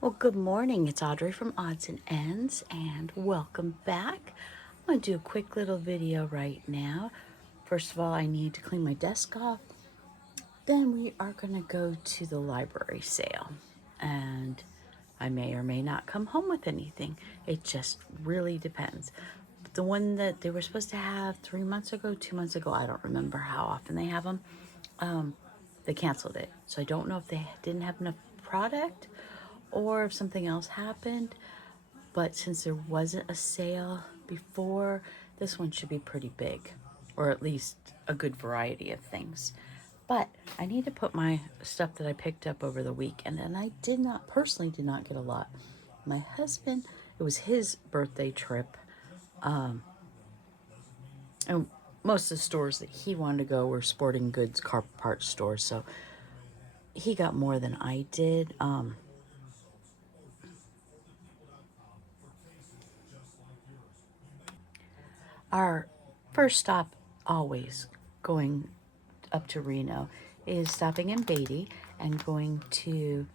Well, good morning. It's Audrey from Odds and Ends, and welcome back. I'm going to do a quick little video right now. First of all, I need to clean my desk off. Then we are going to go to the library sale, and I may or may not come home with anything. It just really depends. The one that they were supposed to have 3 months ago, 2 months ago, I don't remember how often they have them. They canceled it. So I don't know if they didn't have enough product or if something else happened. But since there wasn't a sale before, this one should be pretty big, or at least a good variety of things. But I need to put my stuff that I picked up over the weekend, and I personally did not get a lot. My husband, it was his birthday trip, and most of the stores that he wanted to go were sporting goods, car parts stores, so he got more than I did. Our first stop, always going up to Reno, is stopping in Beatty and going to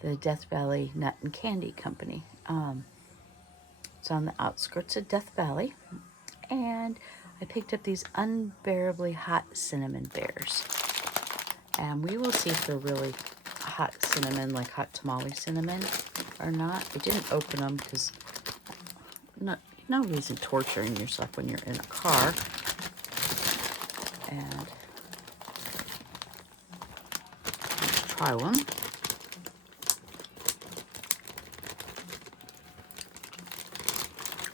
the Death Valley Nut and Candy Company. It's on the outskirts of Death Valley, and I picked up these unbearably hot cinnamon bears. And we will see if they're really hot cinnamon, like hot tamale cinnamon, or not. I didn't open them because no reason torturing yourself when you're in a car. And try one.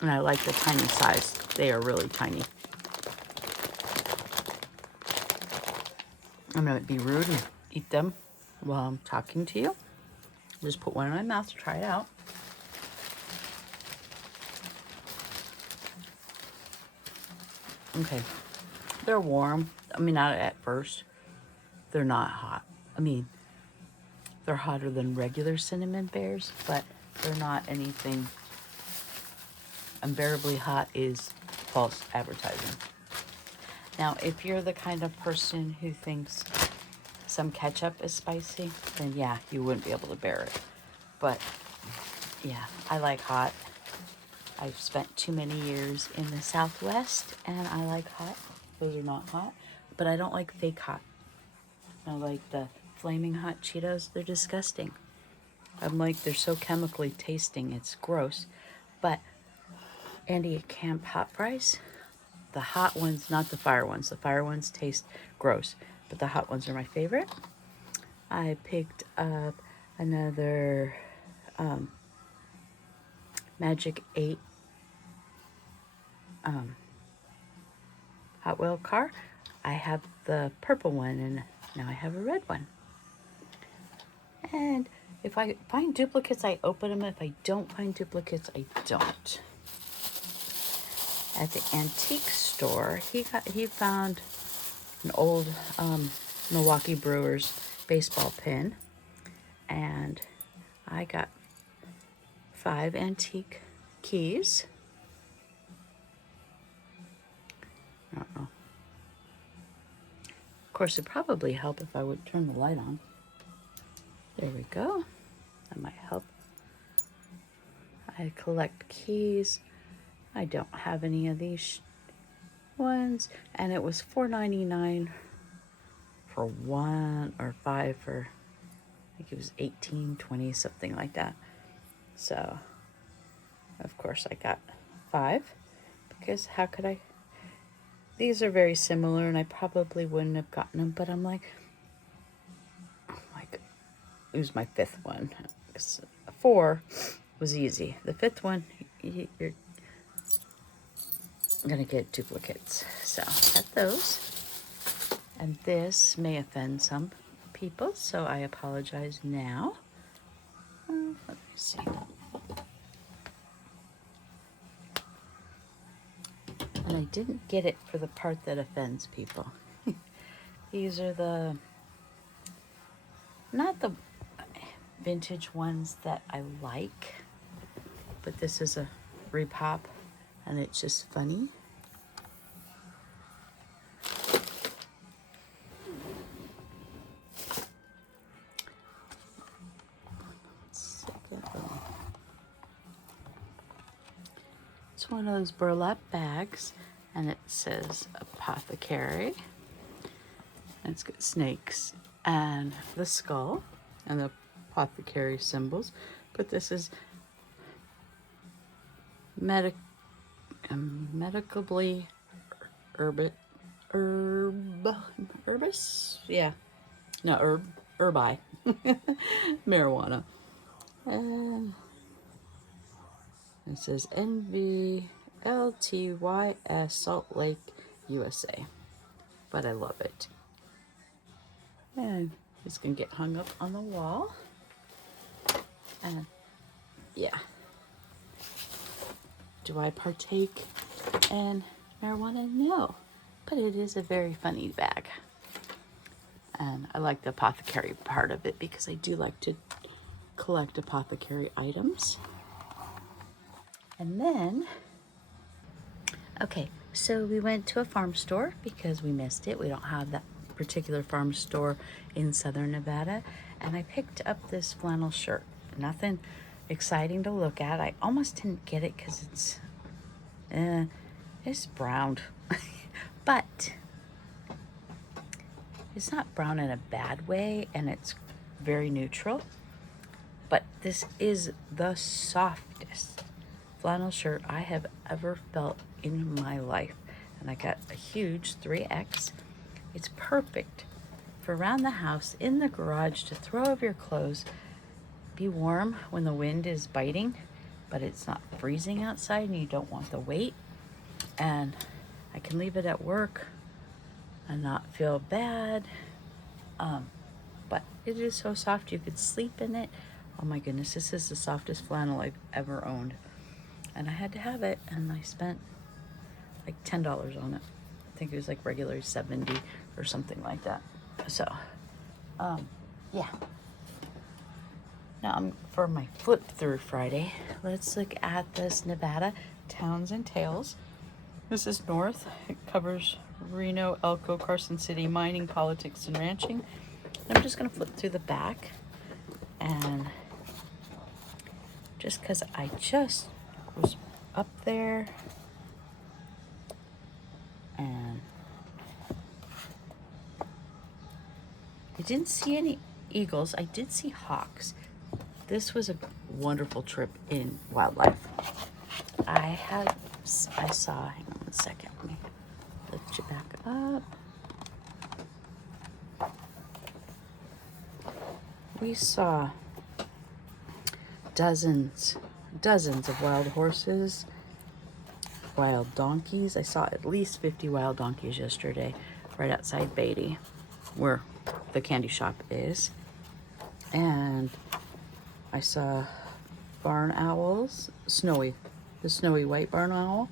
And I like the tiny size. They are really tiny. I'm going to be rude and eat them while I'm talking to you. Just put one in my mouth to try it out. Okay. They're warm. I mean, not at first. They're not hot. I mean, they're hotter than regular cinnamon bears, but they're not anything. Unbearably hot is false advertising. Now, if you're the kind of person who thinks some ketchup is spicy, then yeah, you wouldn't be able to bear it. But yeah, I like hot. I've spent too many years in the Southwest, and I like hot. Those are not hot, but I don't like fake hot. I like the flaming hot Cheetos. They're disgusting. I'm like, they're so chemically tasting, it's gross. But Andy at Camp Hot Fries, the hot ones, not the fire ones. The fire ones taste gross, but the hot ones are my favorite. I picked up another Magic 8 Hot Wheel car. I have the purple one, and now I have a red one. And if I find duplicates, I open them. If I don't find duplicates, I don't. At the antique store, he found an old Milwaukee Brewers baseball pin, and I got 5 antique keys. I don't know. Of course, it'd probably help if I would turn the light on. There we go. That might help. I collect keys. I don't have any of these ones, and it was $4.99 for 1, or 5 for, I think it was 18, 20, something like that. So, of course, I got 5, because how could I? These are very similar, and I probably wouldn't have gotten them, but I'm like, it was my 5th one. 4 was easy. The 5th one, you're gonna get duplicates. So, got those. And this may offend some people, so I apologize now. Let me see. And I didn't get it for the part that offends people. These are not the vintage ones that I like, but this is a repop, and it's just funny. It's one of those burlap bags, and it says apothecary. And it's got snakes and the skull and the apothecary symbols. But this is medicably herbis? Yeah. No, herbi. Marijuana. And it says NVLTYS Salt Lake, USA. But I love it. And it's gonna get hung up on the wall. And yeah. Do I partake in marijuana? No. But it is a very funny bag. And I like the apothecary part of it because I do like to collect apothecary items. And then, okay, so we went to a farm store because we missed it. We don't have that particular farm store in Southern Nevada. And I picked up this flannel shirt. Nothing exciting to look at. I almost didn't get it because it's brown. But it's not brown in a bad way, and it's very neutral. But this is the softest flannel shirt I have ever felt in my life. And I got a huge 3X. It's perfect for around the house, in the garage, to throw over your clothes, be warm when the wind is biting, but it's not freezing outside and you don't want the weight. And I can leave it at work and not feel bad. But it is so soft you could sleep in it. Oh my goodness, this is the softest flannel I've ever owned. And I had to have it, and I spent like $10 on it. I think it was like regular 70 or something like that. So, yeah. Now, for my flip through Friday, let's look at this Nevada Towns and Tales. This is North. It covers Reno, Elko, Carson City, mining, politics, and ranching. I'm just going to flip through the back, and just because I just was up there, and I didn't see any eagles. I did see hawks. This was a wonderful trip in wildlife. I saw, hang on one second, let me lift you back up. We saw dozens of wild horses, wild donkeys. I saw at least 50 wild donkeys yesterday right outside Beatty, where the candy shop is. And I saw barn owls, the snowy white barn owl.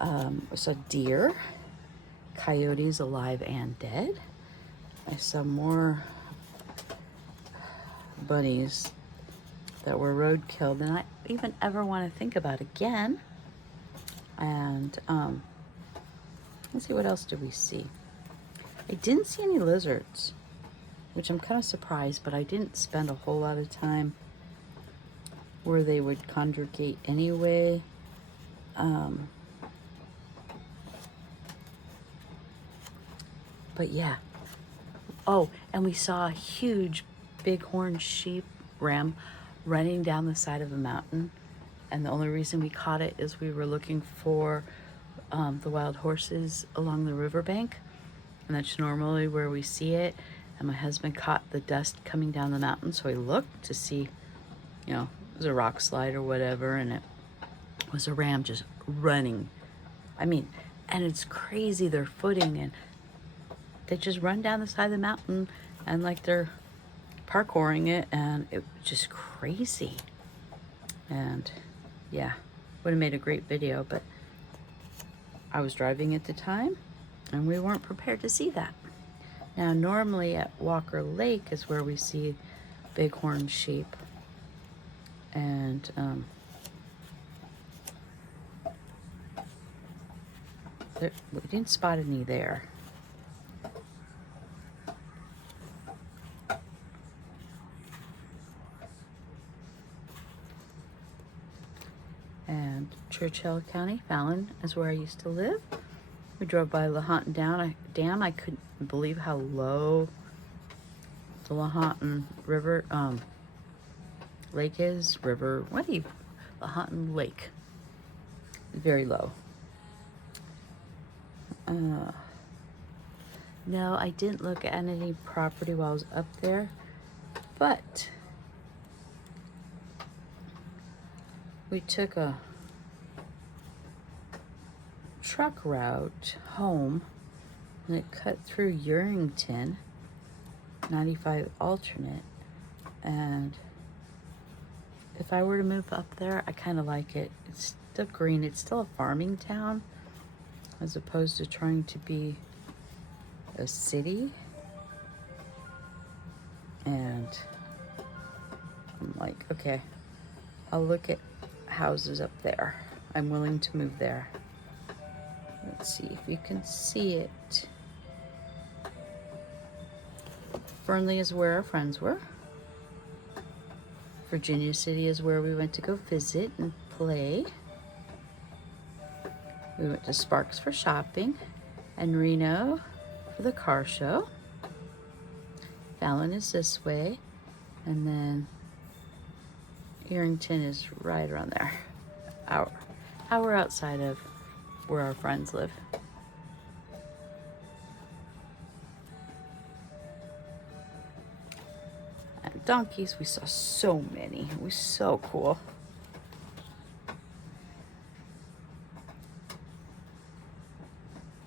I saw deer, coyotes alive and dead. I saw more bunnies that were roadkill than I even ever want to think about again. And let's see, what else did we see? I didn't see any lizards, which I'm kind of surprised, but I didn't spend a whole lot of time where they would congregate anyway. But yeah. Oh, and we saw a huge bighorn sheep ram running down the side of a mountain. And the only reason we caught it is we were looking for the wild horses along the riverbank. And that's normally where we see it. And my husband caught the dust coming down the mountain, so he looked to see, you know, it was a rock slide or whatever, and it was a ram just running. I mean, and it's crazy, their footing, and they just run down the side of the mountain and like they're parkouring it, and it was just crazy. And yeah, would have made a great video, but I was driving at the time and we weren't prepared to see that. Now, normally at Walker Lake is where we see bighorn sheep, and we didn't spot any there. And and Churchill County. Fallon is where I used to live. We drove by Lahontan Dam. I couldn't believe how low the Lahontan River lake is. Lahontan Lake. Very low. No, I didn't look at any property while I was up there, but we took a truck route home and it cut through Urington, 95 alternate, and if I were to move up there, I kind of like it. It's still green. It's still a farming town as opposed to trying to be a city. And I'm like, okay, I'll look at houses up there. I'm willing to move there. Let's see if you can see it. Fernley is where our friends were. Virginia City is where we went to go visit and play. We went to Sparks for shopping and Reno for the car show. Fallon is this way, and then Urington is right around there. Hour outside of where our friends live. And donkeys, we saw so many. It was so cool.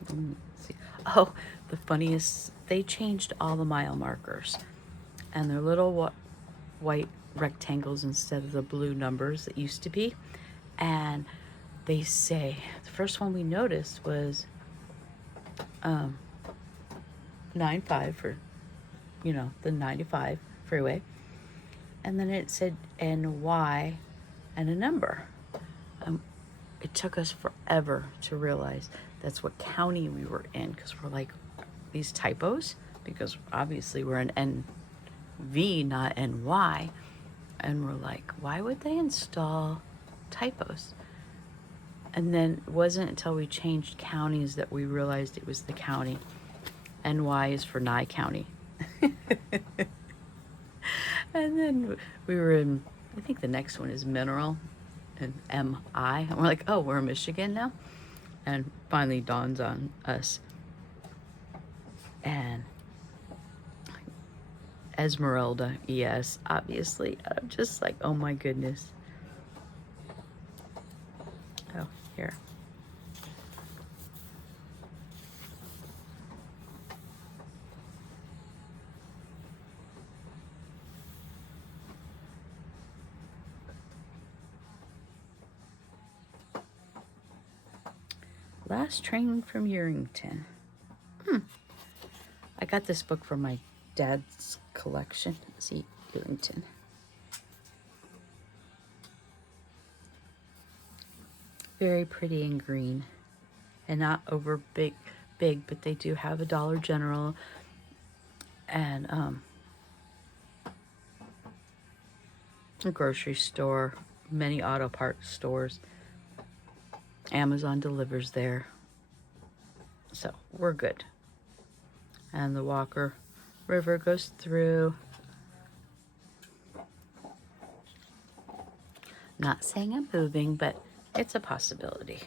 Let's see. Oh, the funniest, they changed all the mile markers, and they're little white rectangles instead of the blue numbers that used to be. And they say, the first one we noticed was 95 for, the 95 freeway. And then it said NY and a number. It took us forever to realize that's what county we were in, because we're like, these typos, because obviously we're in NV, not NY. And we're like, why would they install typos? And then it wasn't until we changed counties that we realized it was the county. NY is for Nye County. And then we were in, I think the next one is Mineral, and MI. And we're like, oh, we're in Michigan now? And finally dawns on us. And Esmeralda, yes, obviously. I'm just like, oh my goodness. Oh, here. Last Train from Urington. I got this book from my dad's collection. See, Urington. Very pretty and green, and not over big, but they do have a Dollar General and a grocery store, many auto parts stores. Amazon delivers there, so we're good. And the Walker River goes through. Not saying I'm moving, but it's a possibility.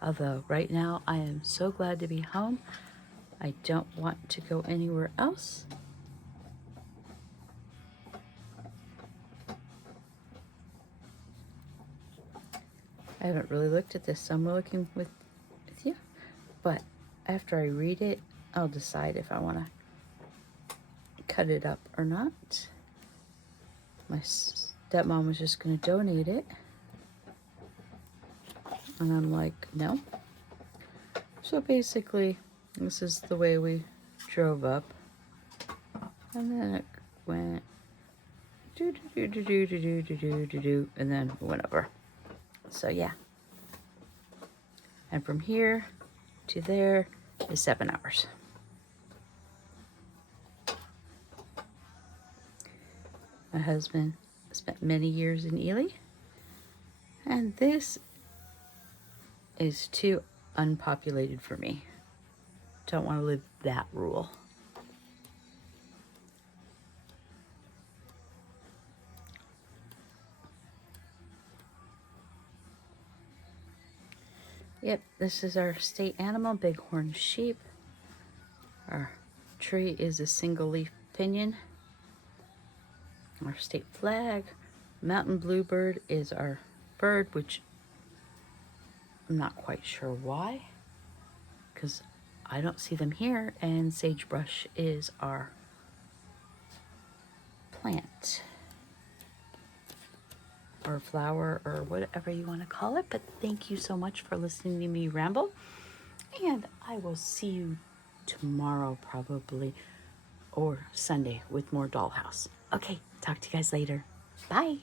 Although right now I am so glad to be home. I don't want to go anywhere else. I haven't really looked at this, so I'm looking with you. But after I read it, I'll decide if I want to cut it up or not. My stepmom was just going to donate it. And I'm like, no. So basically, this is the way we drove up. And then it went do-do-do-do-do-do-do-do-do, and then went over. So yeah. And from here to there is 7 hours. My husband Spent many years in Ely. And this is too unpopulated for me. Don't want to live that rural. Yep, this is our state animal, bighorn sheep. Our tree is a single leaf pinyon. Our state flag. Mountain bluebird is our bird, which I'm not quite sure why, because I don't see them here, and sagebrush is our plant or flower or whatever you want to call it. But thank you so much for listening to me ramble, and I will see you tomorrow probably, or Sunday, with more Dollhouse. Okay, talk to you guys later. Bye.